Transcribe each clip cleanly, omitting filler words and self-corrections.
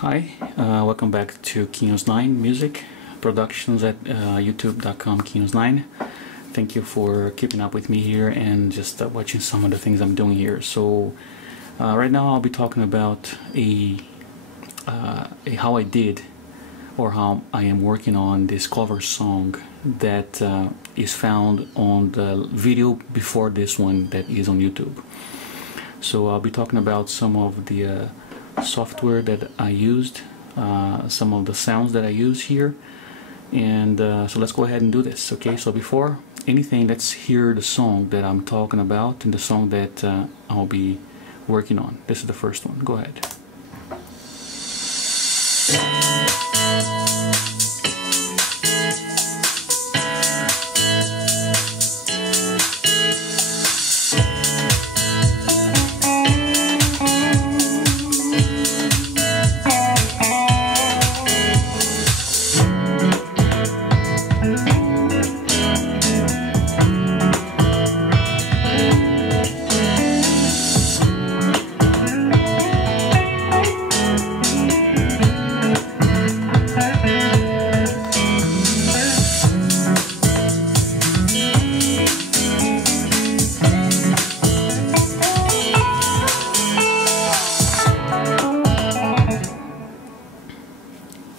Hi, welcome back to Kinos9 Music Productions at youtube.com Kinos9. Thank you for keeping up with me here and just watching some of the things I'm doing here. So right now I'll be talking about how I did or how I am working on this cover song that is found on the video before this one that is on YouTube. So I'll be talking about some of the software that I used, some of the sounds that I use here, and so let's go ahead and do this. Okay, so before anything, let's hear the song that I'm talking about and the song that I'll be working on. This is the first one. Go ahead.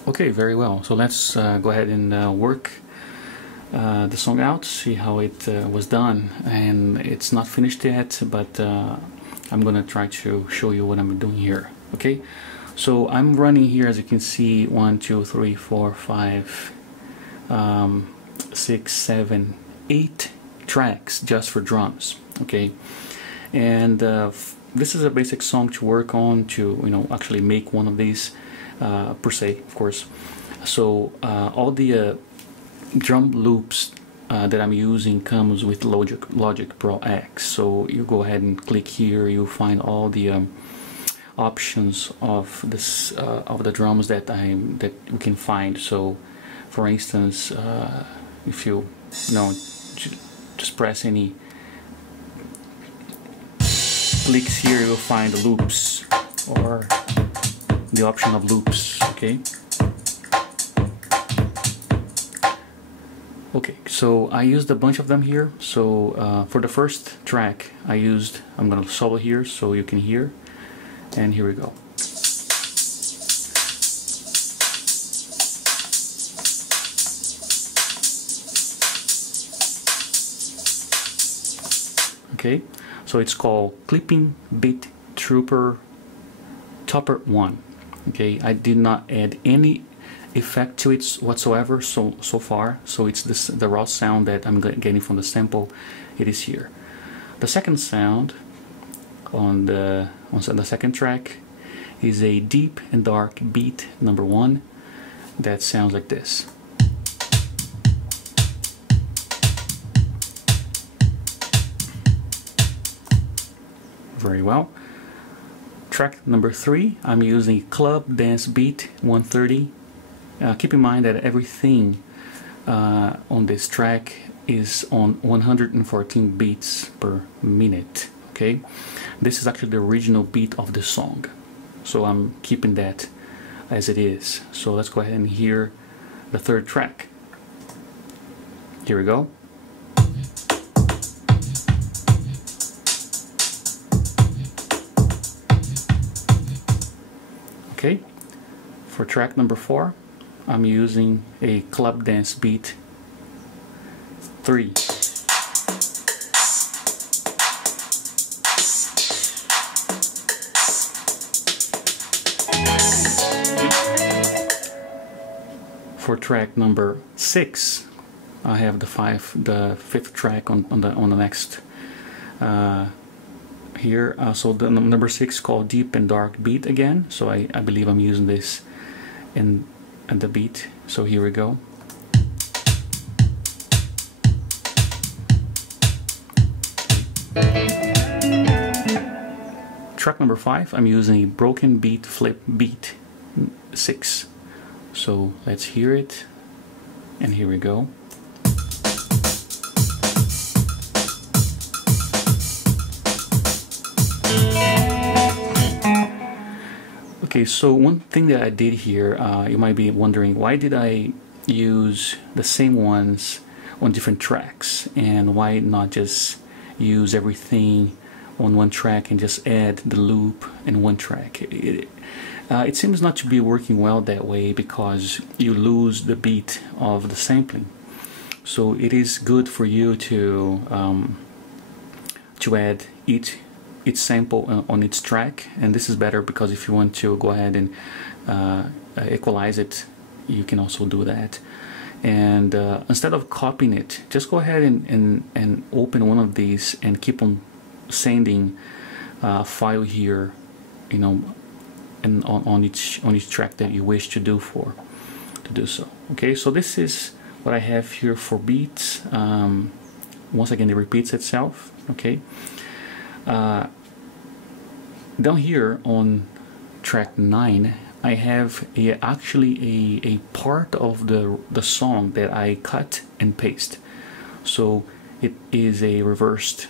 Okay, very well. So let's go ahead and work the song out, see how it was done. And it's not finished yet, but I'm gonna try to show you what I'm doing here. Okay, so I'm running here, as you can see, 1, 2, 3, 4, 5, 6, 7, 8 tracks just for drums. Okay, and this is a basic song to work on to actually make one of these. Per se, of course. So all the drum loops that I'm using comes with Logic Pro X. So you go ahead and click here. You find all the options of this of the drums that we can find. So, for instance, if you just press any clicks here, you'll find the loops or the option of loops. Okay, so I used a bunch of them here. So for the first track I'm gonna solo here so you can hear, and here we go. Okay, so it's called Clipping Beat Trooper Topper 1. Okay, I did not add any effect to it whatsoever so far. So it's the raw sound that I'm getting from the sample. It is here. The second sound on the second track is a deep and dark beat number 1 that sounds like this. Very well. Track number 3, I'm using Club Dance Beat 130. Keep in mind that everything on this track is on 114 beats per minute. Okay, this is actually the original beat of the song, so I'm keeping that as it is. So let's go ahead and hear the third track. Here we go. Okay, for track number 4, I'm using a Club Dance Beat 3. For track number 6, I have the 5th track on the next here. So the number 6 called Deep and Dark Beat again. So I believe I'm using this in the beat. So here we go. Track number 5, I'm using a Broken Beat Flip Beat 6. So let's hear it, and here we go. Okay, so one thing that I did here, you might be wondering, why did I use the same ones on different tracks, and why not just use everything on one track and just add the loop in one track? It seems not to be working well that way, because you lose the beat of the sampling. So it is good for you to add each sample on each track, and this is better because if you want to go ahead and equalize it, you can also do that. And instead of copying it, just go ahead and open one of these and keep on sending a file here, you know, and on each track that you wish to do so. Okay, so this is what I have here for beats. Once again, it repeats itself. Okay. Down here on track 9, I have actually a part of the song that I cut and paste. So it is a reverse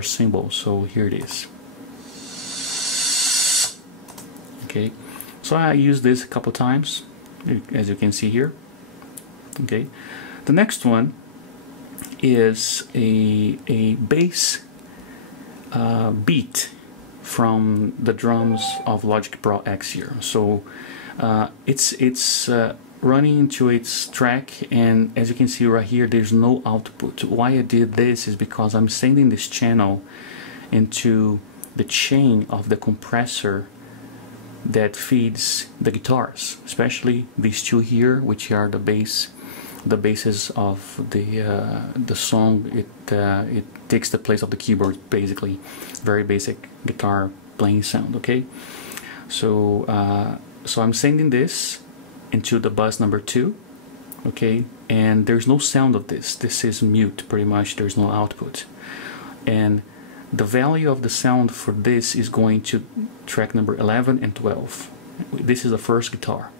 symbol. So here it is. Okay, so I used this a couple times, as you can see here. Okay, the next one is a bass beat from the drums of Logic Pro X here. So it's running into its track, and as you can see right here, there's no output. Why I did this is because I'm sending this channel into the chain of the compressor that feeds the guitars, especially these two here, which are the bases of the song. It takes the place of the keyboard, basically. Very basic guitar playing sound. Okay, so so I'm sending this into the bus number 2. Okay, and there's no sound of this. This is mute, pretty much. There's no output, and the value of the sound for this is going to track number 11 and 12. This is the first guitar.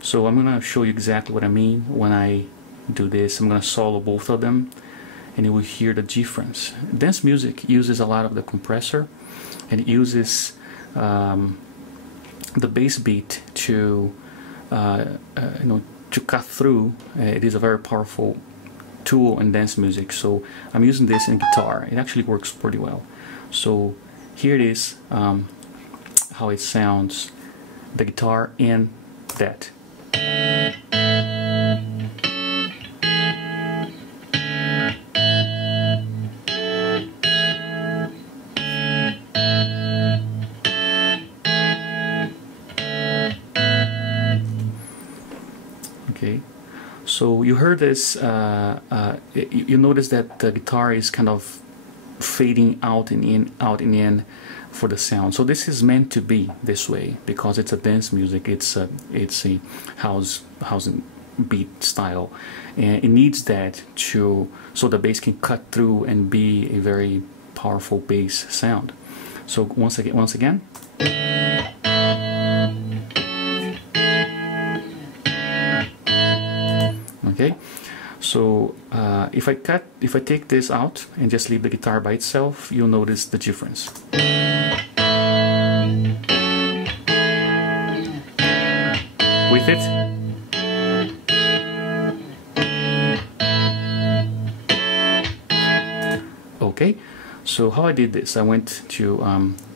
So I'm going to show you exactly what I mean when I do this. I'm going to solo both of them, and you will hear the difference. Dance music uses a lot of the compressor, and it uses the bass beat to you know, to cut through. It is a very powerful tool in dance music. So I'm using this in guitar. It actually works pretty well. So here it is, how it sounds, the guitar and that. Okay, so you heard this, you notice that the guitar is kind of fading out and in, out and in for the sound. So this is meant to be this way because it's a dance music. It's a house and beat style, and it needs that so the bass can cut through and be a very powerful bass sound. So once again. Okay, so if I take this out and just leave the guitar by itself, you'll notice the difference. With it. Okay, so how I did this, I went to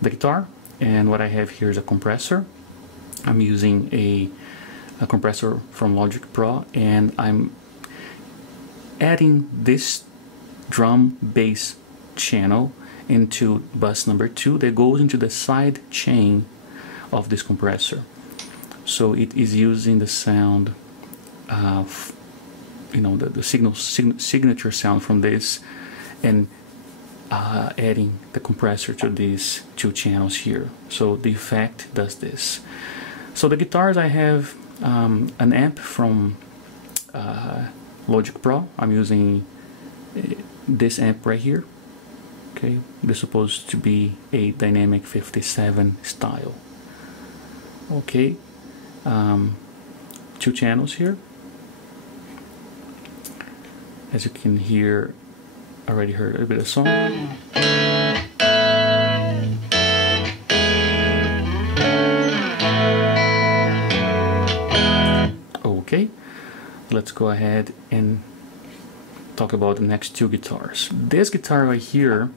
the guitar, and what I have here is a compressor. I'm using a compressor from Logic Pro, and I'm adding this drum bass channel into bus number 2 that goes into the side chain of this compressor. So it is using the sound of, you know, the signature sound from this, and adding the compressor to these 2 channels here. So the effect does this. So the guitars, I have an amp from Logic Pro. I'm using this amp right here. Okay, this is supposed to be a dynamic 57 style. Okay, 2 channels here. As you can hear, already heard a bit of song. let's go ahead and talk about the next two guitars. This guitar right here,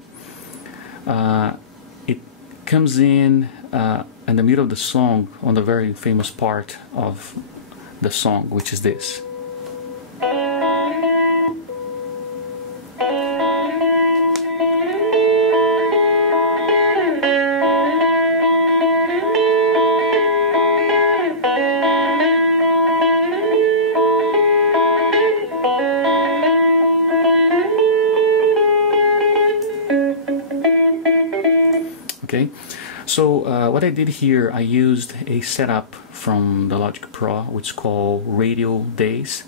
it comes in the middle of the song on the very famous part of the song, which is this. Okay, so what I did here, I used a setup from the Logic Pro, which is called Radio Days.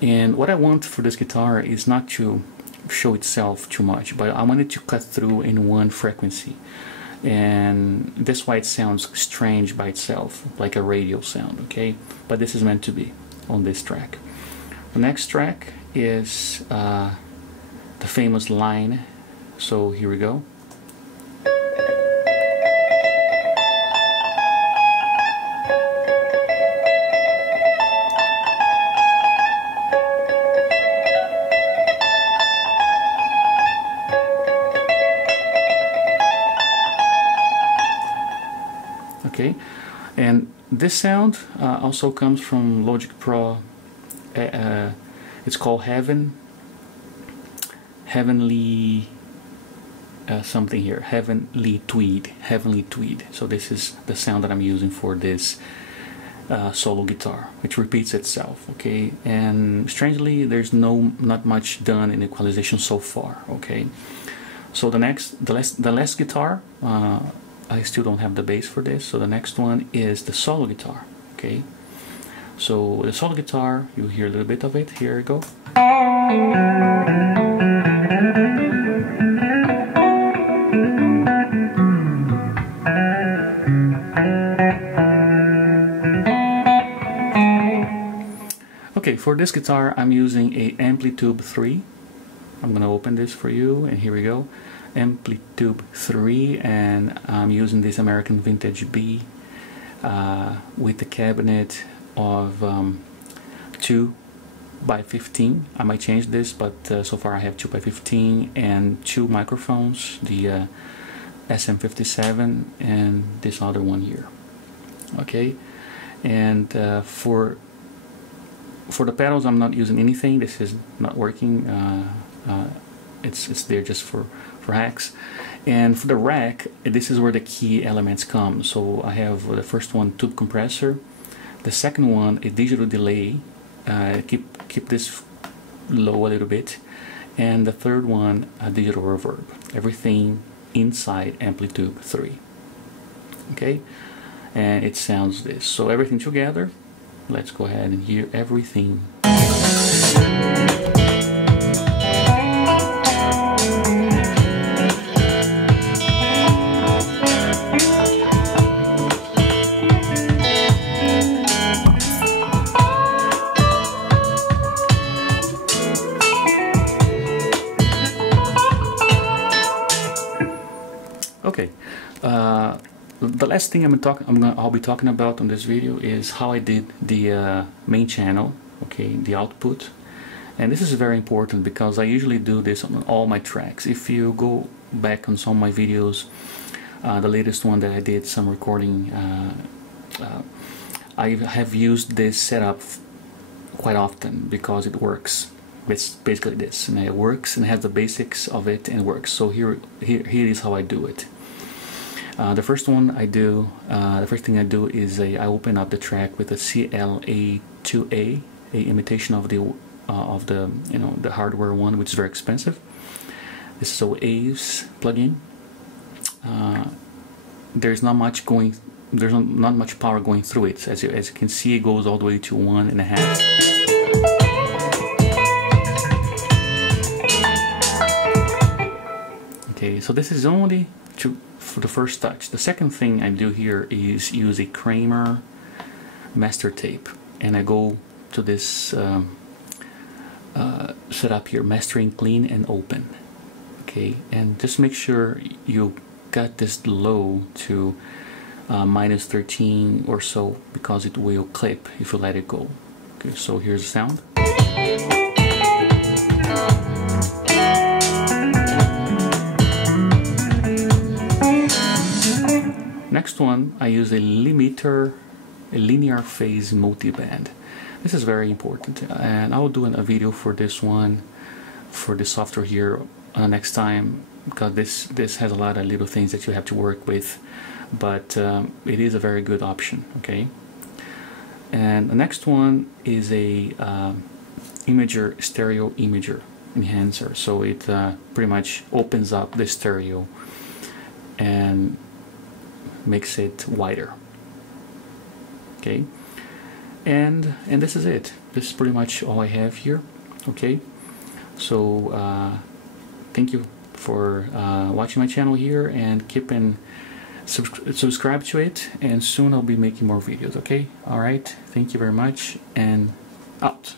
And what I want for this guitar is not to show itself too much, but I want it to cut through in one frequency. And that's why it sounds strange by itself, like a radio sound, okay? But this is meant to be on this track. The next track is the famous line, so here we go. Okay, and this sound also comes from Logic Pro. It's called Heavenly something here, Heavenly Tweed. So this is the sound that I'm using for this solo guitar, which repeats itself. Okay, and strangely, there's not much done in equalization so far. Okay, so the last guitar. I still don't have the bass for this, so the next one is the solo guitar. Okay, so the solo guitar, you hear a little bit of it. Here we go. Okay, for this guitar I'm using a Amplitude 3. I'm gonna open this for you, and here we go. Amplitude 3, and I'm using this American Vintage B with the cabinet of 2x15. I might change this, but so far I have 2x15 and two microphones, the SM57 and this other one here. Okay, and for the pedals I'm not using anything. This is not working. It's there just for hacks. And for the rack, this is where the key elements come. So I have the first one, tube compressor. The second one, a digital delay. Keep this low a little bit. And the third one, a digital reverb. Everything inside Amplitude 3. Okay, and it sounds this. So everything together. Let's go ahead and hear everything. Okay, the last thing I'll be talking about on this video is how I did the main channel, okay, the output. And this is very important because I usually do this on all my tracks. If you go back on some of my videos, the latest one that I did some recording, I have used this setup quite often because it works. It's basically this, and it works and has the basics of it and works. So here is how I do it. The first thing I do is I open up the track with a CLA2A, a imitation of the the hardware one, which is very expensive. This is an A's plugin. There's not much power going through it. As you can see, it goes all the way to 1.5. Okay, so this is only for the first touch. The second thing I do here is use a Kramer master tape, and I go to this setup here, mastering clean and open. Okay, and just make sure you got this low to -13 or so, because it will clip if you let it go. Okay, so here's the sound. Next one, I use a limiter, a linear phase multiband. This is very important, and I will do a video for this one, for the software here next time, because this has a lot of little things that you have to work with, but it is a very good option. Okay. And the next one is a imager, stereo imager enhancer. So it pretty much opens up the stereo and makes it wider. Okay, and this is it. This is pretty much all I have here. Okay, so thank you for watching my channel here, and keep in subscribe to it, and soon I'll be making more videos. Okay, all right, thank you very much, and out.